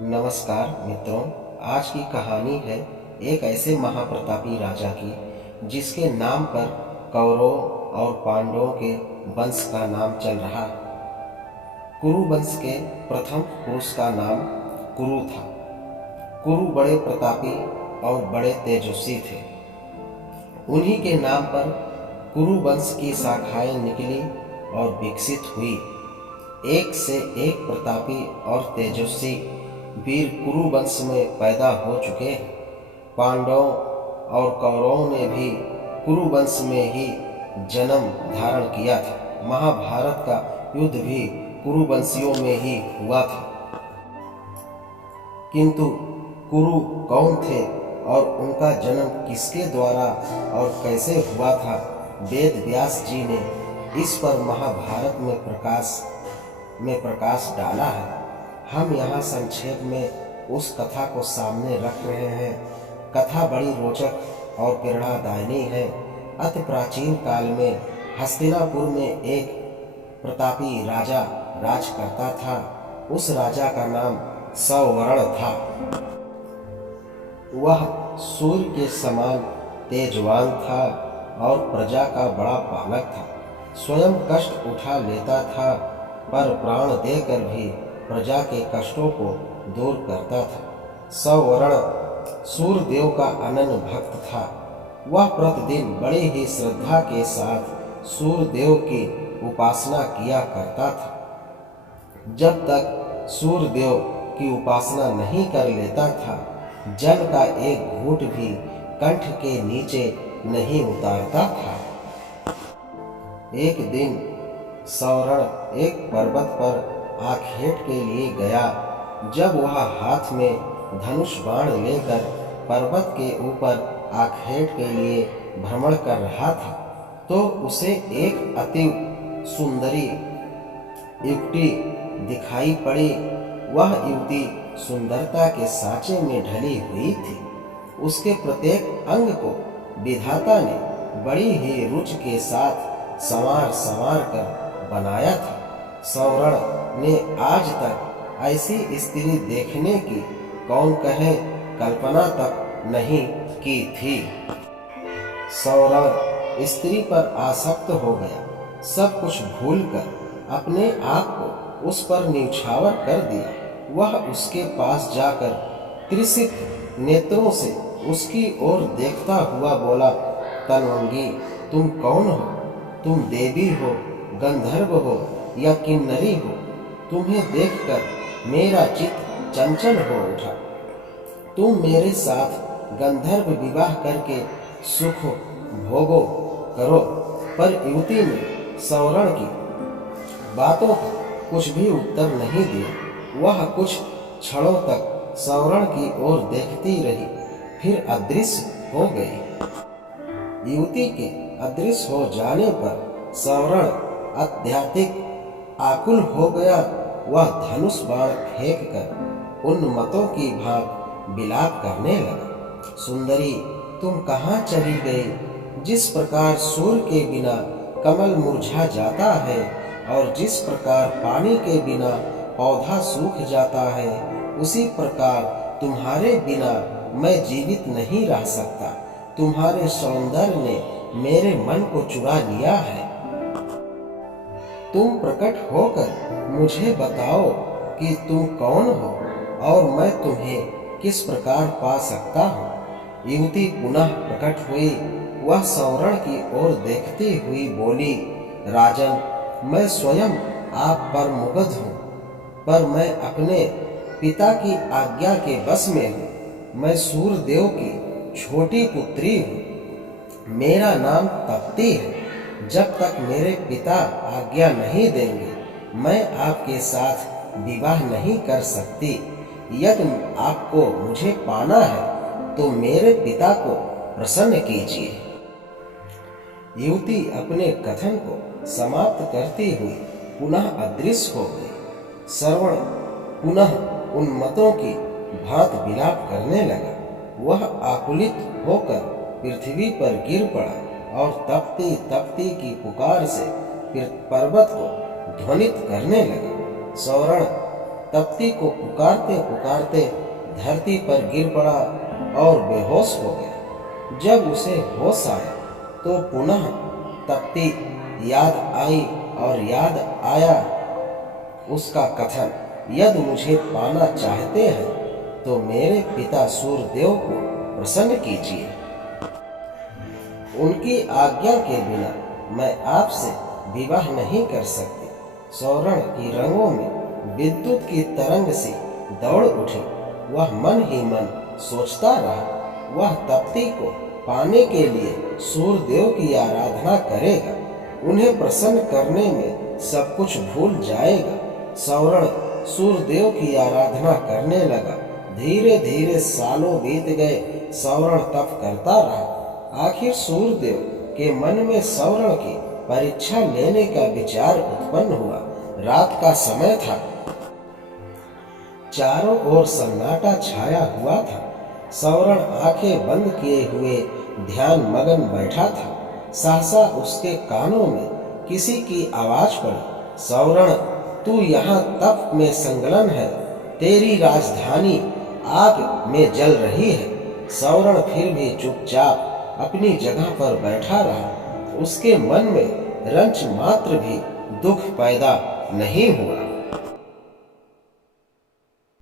नमस्कार मित्रों, आज की कहानी है एक ऐसे महाप्रतापी राजा की जिसके नाम पर कौरवों और पांडवों के वंश का नाम चल रहा है। कुरु वंश के प्रथम पुरुष का नाम कुरु था। कुरु बड़े प्रतापी और बड़े तेजस्वी थे। उन्हीं के नाम पर कुरु वंश की शाखाएं निकली और विकसित हुई। एक से एक प्रतापी और तेजस्वी वीर कुरु वंश में पैदा हो चुके हैं। पांडवों और कौरवों ने भी कुरु वंश में ही जन्म धारण किया था। महाभारत का युद्ध भी कुरु वंशियों में ही हुआ था। किंतु कुरु कौन थे और उनका जन्म किसके द्वारा और कैसे हुआ था, वेद व्यास जी ने इस पर महाभारत में प्रकाश डाला है। हम यहाँ संक्षेप में उस कथा को सामने रख रहे हैं। कथा बड़ी रोचक और प्रेरणादायिनी है। अति प्राचीन काल में हस्तिनापुर में एक प्रतापी राजा राज करता था। उस राजा का नाम सवर्ण था। वह सूर्य के समान तेजवान था और प्रजा का बड़ा पालक था। स्वयं कष्ट उठा लेता था, पर प्राण देकर भी प्रजा के कष्टों को दूर करता था। सवर्ण सूर्य देव का अनन्य भक्त था। वह प्रतिदिन बड़ी ही श्रद्धा के साथ सूर्य देव की उपासना किया करता था। जब तक सूर्य देव की उपासना नहीं कर लेता था, जल का एक घूंट भी कंठ के नीचे नहीं उतारता था। एक दिन सवर्ण एक पर्वत पर आखेट के लिए गया। जब वह हाथ में धनुष बाण लेकर पर्वत के ऊपर आखेट के लिए भ्रमण कर रहा था, तो उसे एक अति सुंदरी युवती दिखाई पड़ी। वह युवती सुंदरता के सांचे में ढली हुई थी। उसके प्रत्येक अंग को विधाता ने बड़ी ही रुचि के साथ संवार कर बनाया था। सवर्ण ने आज तक ऐसी स्त्री देखने की कौन कहे कल्पना तक नहीं की थी। सवर्ण स्त्री पर आसक्त हो गया। सब कुछ भूलकर अपने आप को उस पर न्यौछावर कर दिया। वह उसके पास जाकर त्रिषित नेत्रों से उसकी ओर देखता हुआ बोला, तन्वंगी, तुम कौन हो? तुम देवी हो, गंधर्व हो या किन्नरी हो? तुम्हें देखकर मेरा चित्त चंचल हो उठा। तुम मेरे साथ गंधर्व विवाह करके सुख भोगो करो। पर युवती ने सवर्ण की बातों का कुछ भी उत्तर नहीं दिया। वह कुछ क्षणों तक सवर्ण की ओर देखती रही, फिर अदृश्य हो गई। युवती के अदृश्य हो जाने पर सवर्ण अत्यधिक आकुल हो गया। वह धनुष बाण फेंक कर उन मतों की भांति विलाप करने लगा। सुंदरी, तुम कहाँ चली गई? जिस प्रकार सूर्य के बिना कमल मुरझा जाता है और जिस प्रकार पानी के बिना पौधा सूख जाता है, उसी प्रकार तुम्हारे बिना मैं जीवित नहीं रह सकता। तुम्हारे सौंदर्य ने मेरे मन को चुरा लिया है। तुम प्रकट होकर मुझे बताओ कि तुम कौन हो और मैं तुम्हें किस प्रकार पा सकता हूँ। युवती पुनः प्रकट हुई। वह सवर्ण की ओर देखती हुई बोली, राजन, मैं स्वयं आप पर मुग्ध हूँ, पर मैं अपने पिता की आज्ञा के बस में हूँ। मैं सूर्य देव की छोटी पुत्री हूँ। मेरा नाम तप्ती है। जब तक मेरे पिता आज्ञा नहीं देंगे, मैं आपके साथ विवाह नहीं कर सकती। यदि आपको मुझे पाना है तो मेरे पिता को प्रसन्न कीजिए। युवती अपने कथन को समाप्त करती हुई पुनः अदृश्य हो गई। श्रवण पुनः उन मतों की भांति विलाप करने लगा। वह आकुलित होकर पृथ्वी पर गिर पड़ा और तपती तपती की पुकार से पर्वत को ध्वनित करने लगा। सवर्ण तप्ती को पुकारते पुकारते धरती पर गिर पड़ा और बेहोश हो गया। जब उसे होश आया तो पुनः तप्ती याद आई और याद आया उसका कथन, यदि मुझे पाना चाहते हैं तो मेरे पिता सूर्यदेव को प्रसन्न कीजिए। उनकी आज्ञा के बिना मैं आपसे विवाह नहीं कर सकती। सौरण की रंगों में विद्युत की तरंग सी दौड़ उठी। वह मन ही मन सोचता रहा, वह तप्ती को पाने के लिए सूर्यदेव की आराधना करेगा, उन्हें प्रसन्न करने में सब कुछ भूल जाएगा। सौरण सूर्यदेव की आराधना करने लगा। धीरे धीरे सालों बीत गए। सौरण तप करता रहा। आखिर सूर्यदेव के मन में सौरण की परीक्षा लेने का विचार उत्पन्न हुआ। रात का समय था। चारों ओर सन्नाटा छाया हुआ था। सौरण आंखें बंद किए हुए ध्यान मगन बैठा था। सहसा उसके कानों में किसी की आवाज पड़ी, सौरण, तू यहाँ तप में संलग्न है। तेरी राजधानी आग में जल रही है। सौरण फिर भी चुपचाप अपनी जगह पर बैठा रहा। उसके मन में रंच मात्र भी दुख पैदा नहीं हुआ।